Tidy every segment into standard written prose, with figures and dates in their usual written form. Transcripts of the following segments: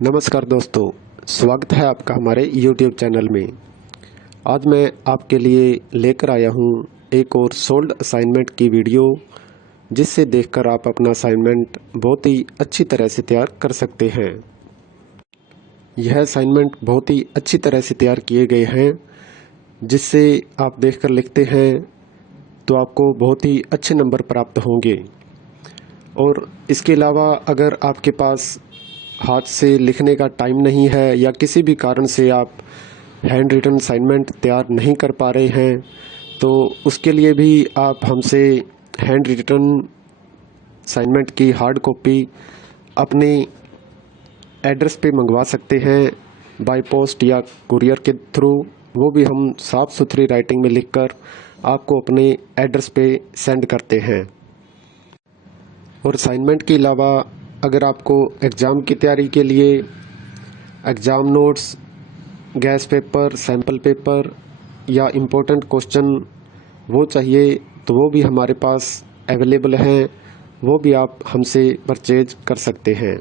नमस्कार दोस्तों, स्वागत है आपका हमारे YouTube चैनल में। आज मैं आपके लिए लेकर आया हूँ एक और सोल्ड असाइनमेंट की वीडियो, जिससे देखकर आप अपना असाइनमेंट बहुत ही अच्छी तरह से तैयार कर सकते हैं। यह असाइनमेंट बहुत ही अच्छी तरह से तैयार किए गए हैं, जिससे आप देखकर लिखते हैं तो आपको बहुत ही अच्छे नंबर प्राप्त होंगे। और इसके अलावा अगर आपके पास हाथ से लिखने का टाइम नहीं है या किसी भी कारण से आप हैंड रिटन असाइनमेंट तैयार नहीं कर पा रहे हैं, तो उसके लिए भी आप हमसे हैंड रिटन असाइनमेंट की हार्ड कॉपी अपने एड्रेस पे मंगवा सकते हैं, बाय पोस्ट या कुरियर के थ्रू। वो भी हम साफ़ सुथरी राइटिंग में लिखकर आपको अपने एड्रेस पे सेंड करते हैं। और असाइनमेंट के अलावा अगर आपको एग्ज़ाम की तैयारी के लिए exam notes, gas paper, sample paper या इम्पोर्टेंट क्वेश्चन वो चाहिए, तो वो भी हमारे पास अवेलेबल हैं। वो भी आप हमसे परचेज कर सकते हैं।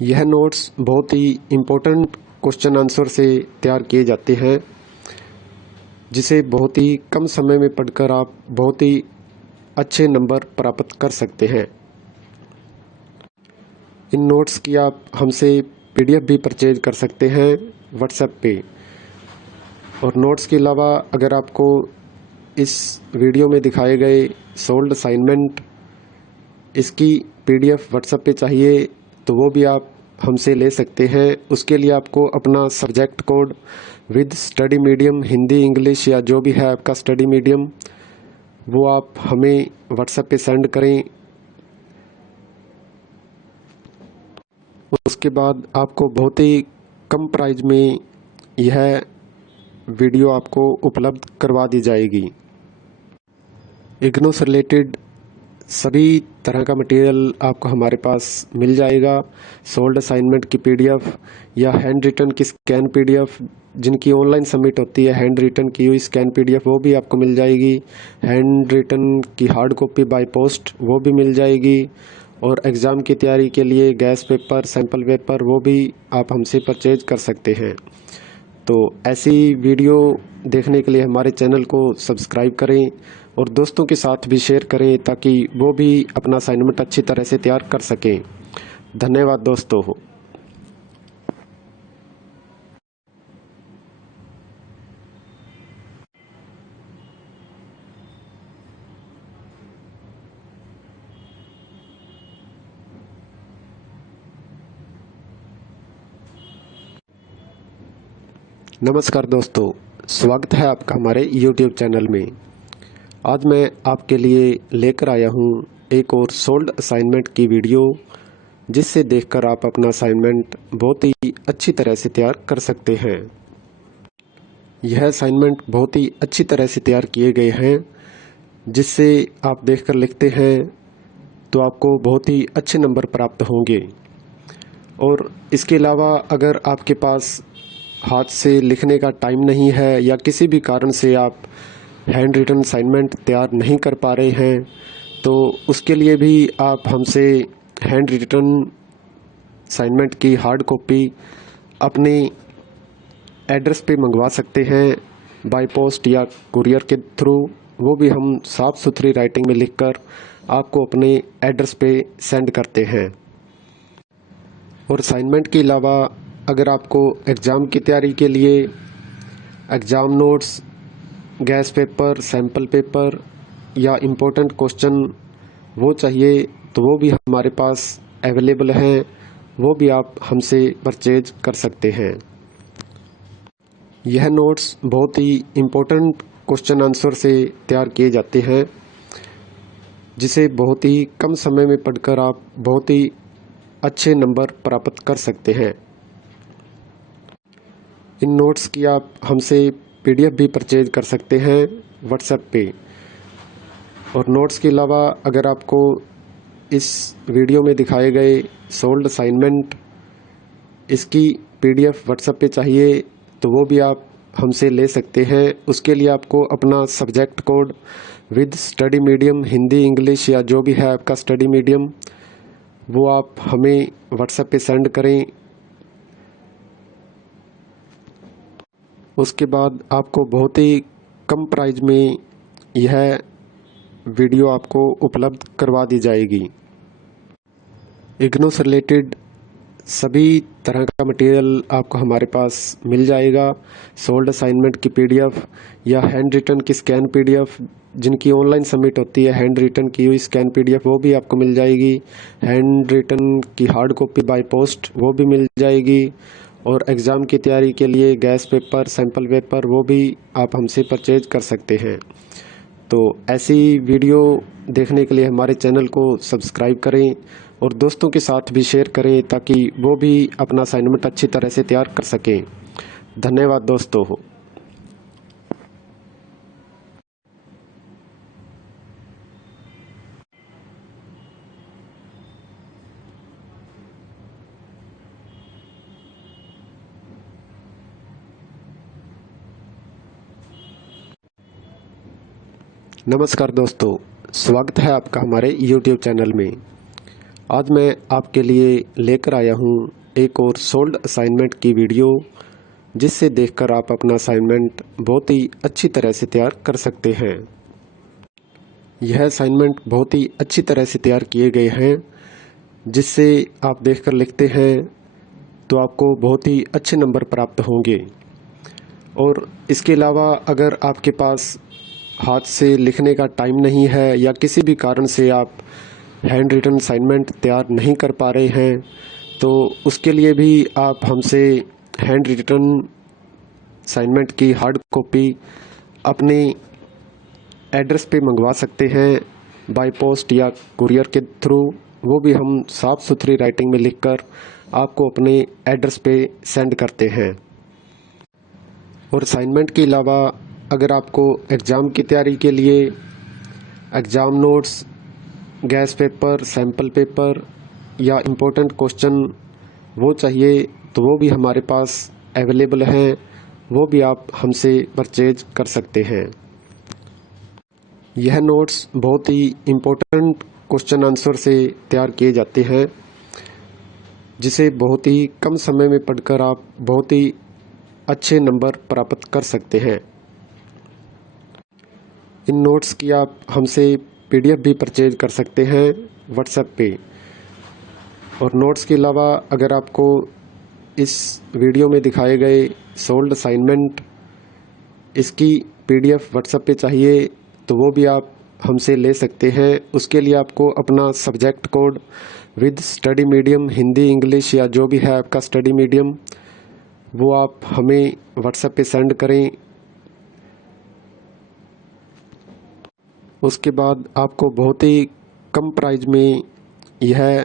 यह नोट्स बहुत ही इम्पोर्टेंट क्वेश्चन आंसर से तैयार किए जाते हैं, जिसे बहुत ही कम समय में पढ़कर आप बहुत ही अच्छे नंबर प्राप्त कर सकते हैं। इन नोट्स की आप हमसे PDF भी परचेज कर सकते हैं व्हाट्सएप पे। और नोट्स के अलावा अगर आपको इस वीडियो में दिखाए गए सोल्ड असाइनमेंट इसकी PDF व्हाट्सएप पे चाहिए, तो वो भी आप हमसे ले सकते हैं। उसके लिए आपको अपना subject code with study medium, Hindi, English या जो भी है आपका स्टडी मीडियम, वो आप हमें व्हाट्सएप पे सेंड करें। उसके बाद आपको बहुत ही कम प्राइस में यह वीडियो आपको उपलब्ध करवा दी जाएगी। इग्नू से रिलेटेड सभी तरह का मटेरियल आपको हमारे पास मिल जाएगा। सोल्ड असाइनमेंट की PDF या हैंड रिटन की स्कैन PDF, जिनकी ऑनलाइन सबमिट होती है, हैंड रिटन की हुई स्कैन PDF वो भी आपको मिल जाएगी। हैंड रिटन की हार्ड कॉपी बाय पोस्ट वो भी मिल जाएगी। और एग्ज़ाम की तैयारी के लिए गैस पेपर, सैम्पल पेपर वो भी आप हमसे परचेज कर सकते हैं। तो ऐसी वीडियो देखने के लिए हमारे चैनल को सब्सक्राइब करें और दोस्तों के साथ भी शेयर करें, ताकि वो भी अपना असाइनमेंट अच्छी तरह से तैयार कर सकें। धन्यवाद दोस्तों। नमस्कार दोस्तों, स्वागत है आपका हमारे YouTube चैनल में। आज मैं आपके लिए लेकर आया हूँ एक और सोल्ड असाइनमेंट की वीडियो, जिससे देखकर आप अपना असाइनमेंट बहुत ही अच्छी तरह से तैयार कर सकते हैं। यह असाइनमेंट बहुत ही अच्छी तरह से तैयार किए गए हैं, जिससे आप देखकर लिखते हैं तो आपको बहुत ही अच्छे नंबर प्राप्त होंगे। और इसके अलावा अगर आपके पास हाथ से लिखने का टाइम नहीं है या किसी भी कारण से आप हैंड रिटन असाइनमेंट तैयार नहीं कर पा रहे हैं, तो उसके लिए भी आप हमसे हैंड रिटन असाइनमेंट की हार्ड कॉपी अपने एड्रेस पे मंगवा सकते हैं, बाय पोस्ट या कुरियर के थ्रू। वो भी हम साफ़ सुथरी राइटिंग में लिखकर आपको अपने एड्रेस पे सेंड करते हैं। और असाइनमेंट के अलावा अगर आपको एग्ज़ाम की तैयारी के लिए exam notes, gas paper, sample paper या इम्पोर्टेंट क्वेश्चन वो चाहिए, तो वो भी हमारे पास अवेलेबल हैं। वो भी आप हमसे परचेज कर सकते हैं। यह नोट्स बहुत ही इम्पोर्टेंट क्वेश्चन आंसर से तैयार किए जाते हैं, जिसे बहुत ही कम समय में पढ़कर आप बहुत ही अच्छे नंबर प्राप्त कर सकते हैं। इन नोट्स की आप हमसे PDF भी परचेज कर सकते हैं व्हाट्सएप पे। और नोट्स के अलावा अगर आपको इस वीडियो में दिखाए गए सोल्ड असाइनमेंट इसकी PDF व्हाट्सएप पे चाहिए, तो वो भी आप हमसे ले सकते हैं। उसके लिए आपको अपना subject code with study medium, Hindi, English या जो भी है आपका स्टडी मीडियम, वो आप हमें व्हाट्सएप पे सेंड करें। उसके बाद आपको बहुत ही कम प्राइस में यह वीडियो आपको उपलब्ध करवा दी जाएगी। इग्नू से रिलेटेड सभी तरह का मटेरियल आपको हमारे पास मिल जाएगा। सोल्ड असाइनमेंट की पीडीएफ या हैंड रिटन की स्कैन पीडीएफ, जिनकी ऑनलाइन सबमिट होती है, हैंड रिटन की हुई स्कैन पीडीएफ वो भी आपको मिल जाएगी। हैंड रिटन की हार्ड कॉपी बाय पोस्ट वो भी मिल जाएगी। और एग्ज़ाम की तैयारी के लिए गैस पेपर, सैम्पल पेपर वो भी आप हमसे परचेज कर सकते हैं। तो ऐसी वीडियो देखने के लिए हमारे चैनल को सब्सक्राइब करें और दोस्तों के साथ भी शेयर करें ताकि वो भी अपना असाइनमेंट अच्छी तरह से तैयार कर सकें। धन्यवाद दोस्तों। नमस्कार दोस्तों, स्वागत है आपका हमारे YouTube चैनल में। आज मैं आपके लिए लेकर आया हूँ एक और सोल्ड असाइनमेंट की वीडियो, जिससे देखकर आप अपना असाइनमेंट बहुत ही अच्छी तरह से तैयार कर सकते हैं। यह असाइनमेंट बहुत ही अच्छी तरह से तैयार किए गए हैं, जिससे आप देखकर लिखते हैं तो आपको बहुत ही अच्छे नंबर प्राप्त होंगे। और इसके अलावा अगर आपके पास हाथ से लिखने का टाइम नहीं है या किसी भी कारण से आप हैंड रिटन असाइनमेंट तैयार नहीं कर पा रहे हैं, तो उसके लिए भी आप हमसे हैंड रिटन असाइनमेंट की हार्ड कॉपी अपने एड्रेस पे मंगवा सकते हैं, बाय पोस्ट या कुरियर के थ्रू। वो भी हम साफ़ सुथरी राइटिंग में लिखकर आपको अपने एड्रेस पे सेंड करते हैं। और असाइनमेंट के अलावा अगर आपको एग्ज़ाम की तैयारी के लिए exam notes, gas paper, sample paper या इम्पोर्टेंट क्वेश्चन वो चाहिए, तो वो भी हमारे पास अवेलेबल हैं। वो भी आप हमसे परचेज कर सकते हैं। यह नोट्स बहुत ही इम्पोर्टेंट क्वेश्चन आंसर से तैयार किए जाते हैं, जिसे बहुत ही कम समय में पढ़कर आप बहुत ही अच्छे नंबर प्राप्त कर सकते हैं। इन नोट्स की आप हमसे पीडीएफ भी परचेज कर सकते हैं व्हाट्सएप पे। और नोट्स के अलावा अगर आपको इस वीडियो में दिखाए गए सोल्ड असाइनमेंट इसकी पीडीएफ व्हाट्सएप पे चाहिए, तो वो भी आप हमसे ले सकते हैं। उसके लिए आपको अपना subject code with study medium, Hindi, English या जो भी है आपका स्टडी मीडियम, वो आप हमें व्हाट्सएप पे सेंड करें। उसके बाद आपको बहुत ही कम प्राइस में यह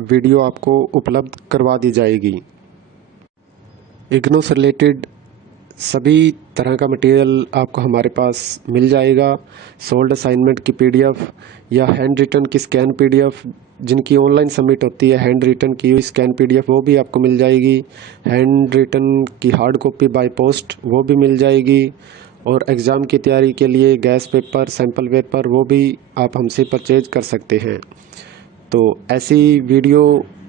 वीडियो आपको उपलब्ध करवा दी जाएगी। इग्नू से रिलेटेड सभी तरह का मटेरियल आपको हमारे पास मिल जाएगा। सोल्ड असाइनमेंट की पीडीएफ या हैंड रिटन की स्कैन पीडीएफ, जिनकी ऑनलाइन सबमिट होती है, हैंड रिटन की हुई स्कैन पीडीएफ वो भी आपको मिल जाएगी। हैंड रिटन की हार्ड कॉपी बाय पोस्ट वो भी मिल जाएगी। और एग्ज़ाम की तैयारी के लिए गैस पेपर, सैम्पल पेपर वो भी आप हमसे परचेज कर सकते हैं। तो ऐसी वीडियो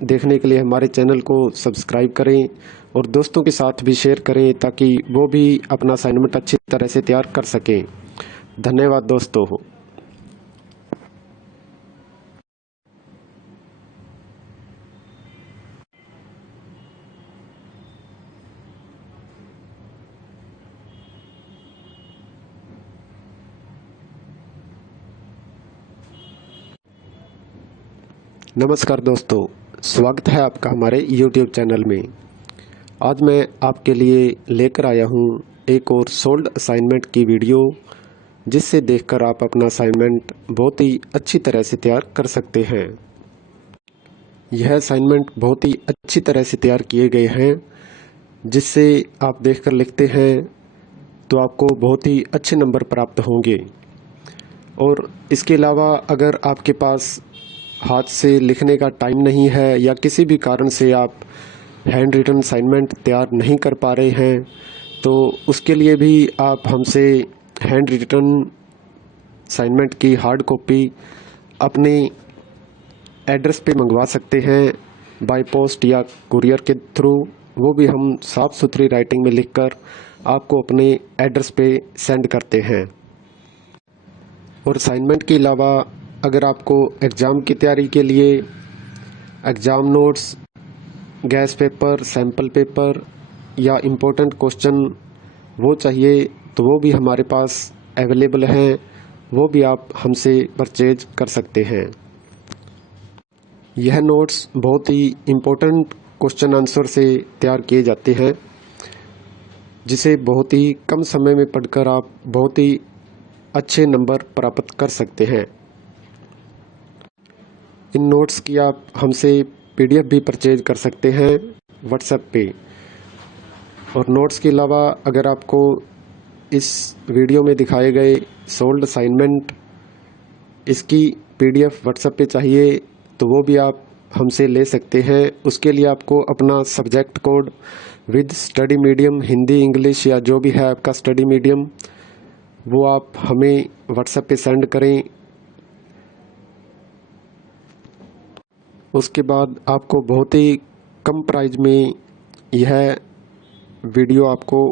देखने के लिए हमारे चैनल को सब्सक्राइब करें और दोस्तों के साथ भी शेयर करें ताकि वो भी अपना असाइनमेंट अच्छी तरह से तैयार कर सकें। धन्यवाद दोस्तों। नमस्कार दोस्तों, स्वागत है आपका हमारे YouTube चैनल में। आज मैं आपके लिए लेकर आया हूँ एक और सोल्ड असाइनमेंट की वीडियो, जिससे देखकर आप अपना असाइनमेंट बहुत ही अच्छी तरह से तैयार कर सकते हैं। यह असाइनमेंट बहुत ही अच्छी तरह से तैयार किए गए हैं, जिससे आप देखकर लिखते हैं तो आपको बहुत ही अच्छे नंबर प्राप्त होंगे। और इसके अलावा अगर आपके पास हाथ से लिखने का टाइम नहीं है या किसी भी कारण से आप हैंड रिटन असाइनमेंट तैयार नहीं कर पा रहे हैं, तो उसके लिए भी आप हमसे हैंड रिटन असाइनमेंट की हार्ड कॉपी अपने एड्रेस पे मंगवा सकते हैं बाय पोस्ट या कुरियर के थ्रू, वो भी हम साफ़ सुथरी राइटिंग में लिखकर आपको अपने एड्रेस पे सेंड करते हैं। और असाइनमेंट के अलावा अगर आपको एग्ज़ाम की तैयारी के लिए exam notes, gas paper, sample paper या इम्पोर्टेंट क्वेश्चन वो चाहिए तो वो भी हमारे पास अवेलेबल हैं, वो भी आप हमसे परचेज कर सकते हैं। यह नोट्स बहुत ही इम्पोर्टेंट क्वेश्चन आंसर से तैयार किए जाते हैं, जिसे बहुत ही कम समय में पढ़कर आप बहुत ही अच्छे नंबर प्राप्त कर सकते हैं। इन नोट्स की आप हमसे PDF भी परचेज कर सकते हैं व्हाट्सएप पे। और नोट्स के अलावा अगर आपको इस वीडियो में दिखाए गए सोल्ड असाइनमेंट इसकी PDF व्हाट्सएप पे चाहिए तो वो भी आप हमसे ले सकते हैं। उसके लिए आपको अपना subject code with study medium, Hindi, English या जो भी है आपका स्टडी मीडियम, वो आप हमें व्हाट्सएप पे सेंड करें। उसके बाद आपको बहुत ही कम प्राइस में यह वीडियो आपको